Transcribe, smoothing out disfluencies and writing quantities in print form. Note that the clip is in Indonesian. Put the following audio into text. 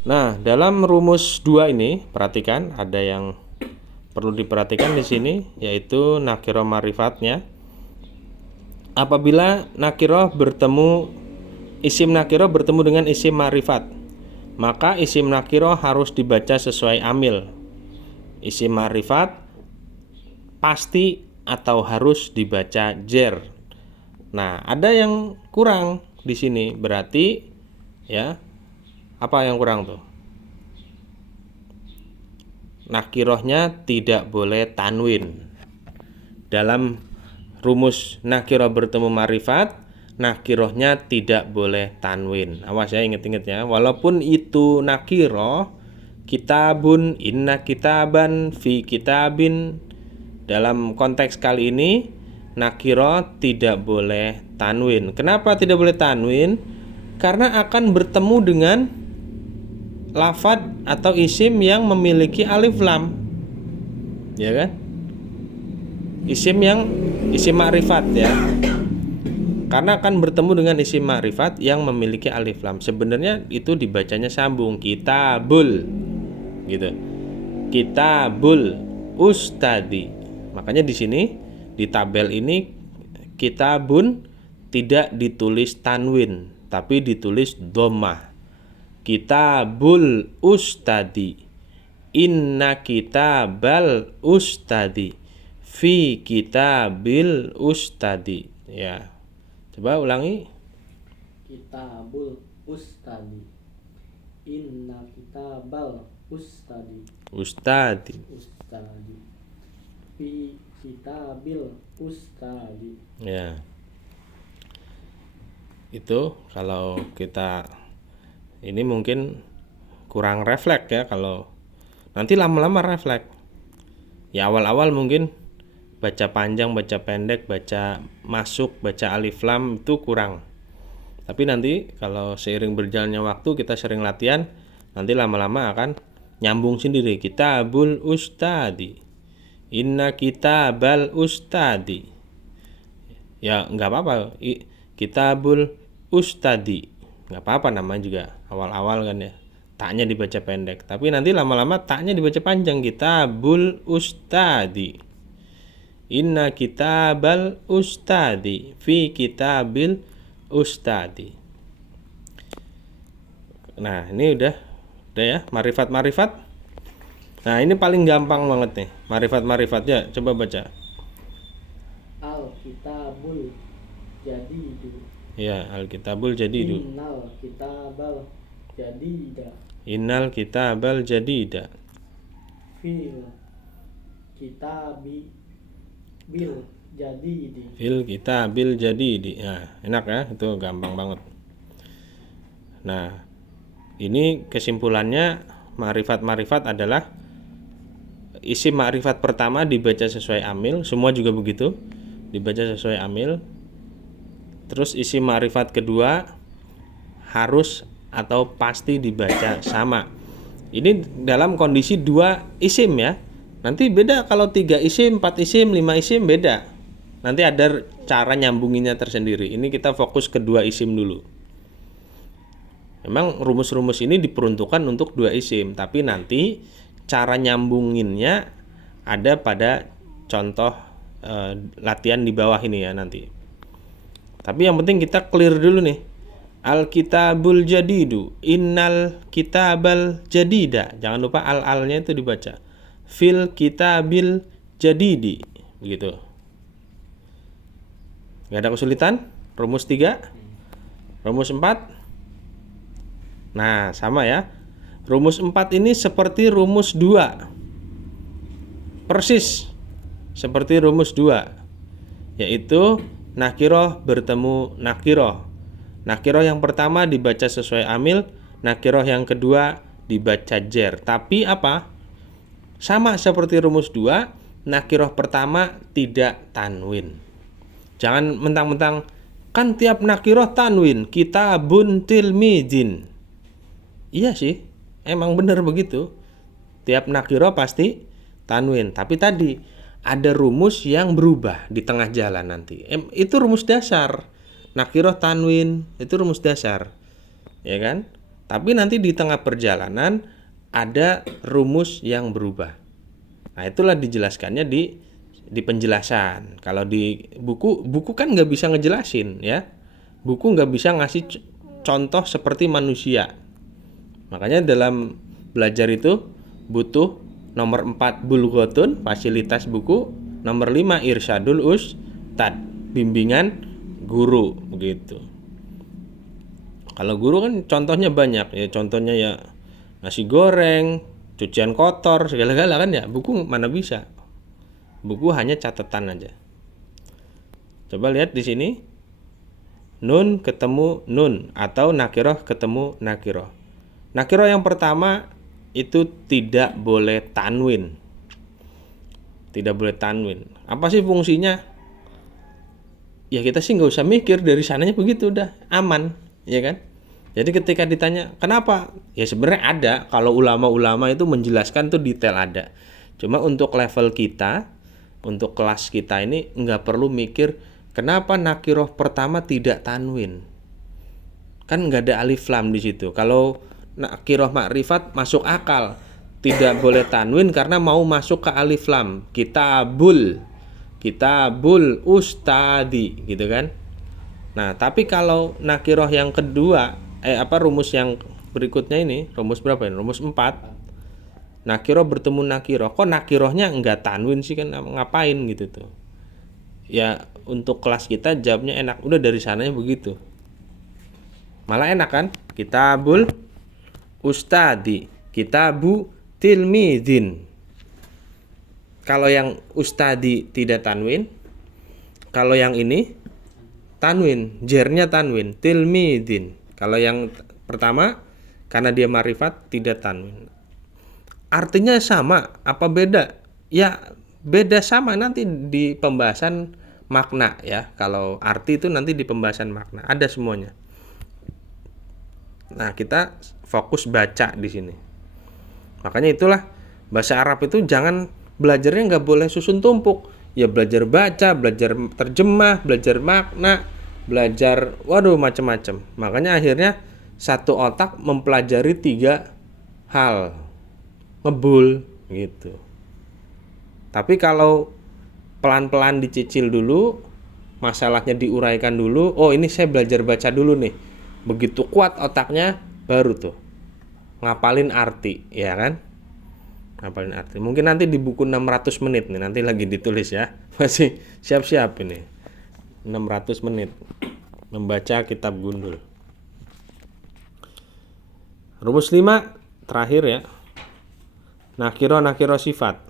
Nah, dalam rumus 2 ini, perhatikan ada yang perlu diperhatikan di sini, yaitu nakiro marifatnya. Apabila isim nakiro bertemu dengan isim marifat, maka isim nakiro harus dibaca sesuai amil. Isim marifat pasti atau harus dibaca jer. Nah, ada yang kurang di sini, berarti ya, apa yang kurang tuh? Nakirohnya tidak boleh tanwin. Dalam rumus nakiro bertemu marifat, nakirohnya tidak boleh tanwin. Awas ya, inget-inget ya. Walaupun itu nakiro, kitabun, inna kitaban, fi kitabin, dalam konteks kali ini nakiro tidak boleh tanwin. Kenapa tidak boleh tanwin? Karena akan bertemu dengan lafadz atau isim yang memiliki alif lam, ya kan? Isim ma'rifat ya. Karena akan bertemu dengan isim ma'rifat yang memiliki alif lam. Sebenarnya itu dibacanya sambung, kitabul gitu. Kitabul ustadi. Makanya di sini di tabel ini kitabun tidak ditulis tanwin, tapi ditulis dhammah. Kitabul ustadi, inna kitabal ustadi, fi kitabil ustadi. Ya, coba ulangi. Kitabul ustadi, inna kitabal ustadi, Ustadi. fi kitabil ustadi. Ya, itu kalau kita ini mungkin kurang refleks ya, kalau nanti lama-lama refleks. Ya awal-awal mungkin baca panjang, baca pendek, baca masuk, baca alif lam itu kurang. Tapi nanti kalau seiring berjalannya waktu kita sering latihan, nanti lama-lama akan nyambung sendiri. Kitabul ustadi, inna kitabal ustadi. Ya nggak apa-apa, kitabul ustadi nggak apa-apa, namanya juga awal-awal kan ya, taknya dibaca pendek. Tapi nanti lama-lama taknya dibaca panjang. Kitabul ustadi, inna kitabal ustadi, fi kitabil ustadi. Nah ini udah ya marifat. Nah ini paling gampang banget nih marifat-marifatnya. Coba baca. Al kitabul jadidu, Ya, Alkitabul jadidu. innal kitabal jadida, Innal kitabal jadida. fil kitabi bil jadidi. Fil kitabil jadidi. Ya, enak ya, itu gampang banget. Nah, ini kesimpulannya marifat adalah isim ma'rifat pertama dibaca sesuai amil, semua juga begitu, dibaca sesuai amil. Terus isim ma'rifat kedua harus atau pasti dibaca sama. Ini dalam kondisi 2 isim ya. Nanti beda kalau 3 isim, 4 isim, 5 isim beda. Nanti ada cara nyambunginnya tersendiri. Ini kita fokus ke 2 isim dulu. Memang rumus-rumus ini diperuntukkan untuk 2 isim, tapi nanti cara nyambunginnya ada pada contoh latihan di bawah ini ya nanti. Tapi yang penting kita clear dulu nih. Al-kitabul jadidu, innal kitabal jadida. Jangan lupa al-alnya itu dibaca. Fil kitabil jadidi. Begitu. Gak ada kesulitan? Rumus 3? Rumus 4? Nah, sama ya. Rumus 4 ini seperti rumus 2. Persis seperti rumus 2. Yaitu nakiroh bertemu nakiroh. Nakiroh yang pertama dibaca sesuai amil, nakiroh yang kedua dibaca jer. Tapi apa? Sama seperti rumus 2, nakiroh pertama tidak tanwin. Jangan mentang-mentang kan tiap nakiroh tanwin, kitabun tilmidin. Iya sih, emang benar begitu. Tiap nakiroh pasti tanwin. Tapi tadi ada rumus yang berubah di tengah jalan nanti. Itu rumus dasar. Nakiroh tanwin itu rumus dasar, ya kan? Tapi nanti di tengah perjalanan ada rumus yang berubah. Nah, itulah dijelaskannya di penjelasan. Kalau di buku kan nggak bisa ngejelasin ya. Buku nggak bisa ngasih contoh seperti manusia. Makanya dalam belajar itu butuh nomor 4 bulghatun, fasilitas buku, nomor 5 irsyadul ustad, bimbingan guru begitu. Kalau guru kan contohnya banyak ya, contohnya ya nasi goreng, cucian kotor, segala-gala kan ya. Buku mana bisa? Buku hanya catatan aja. Coba lihat di sini. Nun ketemu nun atau nakiroh ketemu nakiroh. Nakiroh yang pertama itu tidak boleh tanwin. Tidak boleh tanwin. Apa sih fungsinya? Ya kita sih nggak usah mikir, dari sananya begitu udah aman, ya kan? Jadi ketika ditanya kenapa, ya sebenarnya ada. Kalau ulama-ulama itu menjelaskan tuh detail ada. Cuma untuk level kita, untuk kelas kita ini nggak perlu mikir kenapa nakiroh pertama tidak tanwin. Kan nggak ada alif lam di situ. Kalau nakiroh makrifat masuk akal, tidak boleh tanwin karena mau masuk ke alif lam. Kitabul ustadi gitu kan. Nah, tapi kalau nakiroh yang kedua, rumus yang berikutnya ini, rumus berapa ini? Rumus 4. Nakiroh bertemu nakiroh. Kok nakirohnya enggak tanwin sih, kan ngapain gitu tuh. Ya, untuk kelas kita jawabnya enak. Udah dari sananya begitu. Malah enak kan? Kitabul ustadi, kitabu tilmidin. Kalau yang ustadi tidak tanwin, kalau yang ini tanwin, jernya tanwin, tilmidin. Kalau yang pertama karena dia marifat tidak tanwin. Artinya sama, apa beda? Ya beda sama nanti di pembahasan makna ya. Kalau arti itu nanti di pembahasan makna, ada semuanya. Nah, kita fokus baca di sini. Makanya itulah bahasa Arab itu jangan belajarnya nggak boleh susun tumpuk. Ya belajar baca, belajar terjemah, belajar makna, belajar macam-macam. Makanya akhirnya satu otak mempelajari 3 hal. Ngebul gitu. Tapi kalau pelan-pelan dicicil dulu, masalahnya diuraikan dulu, oh ini saya belajar baca dulu nih. Begitu kuat otaknya baru tuh ngapalin arti, ya kan? Ngapalin arti. Mungkin nanti di buku 600 menit nih, nanti lagi ditulis ya. Masih siap-siap ini. 600 menit membaca kitab gundul. Rumus 5 terakhir ya. Nakiro sifat.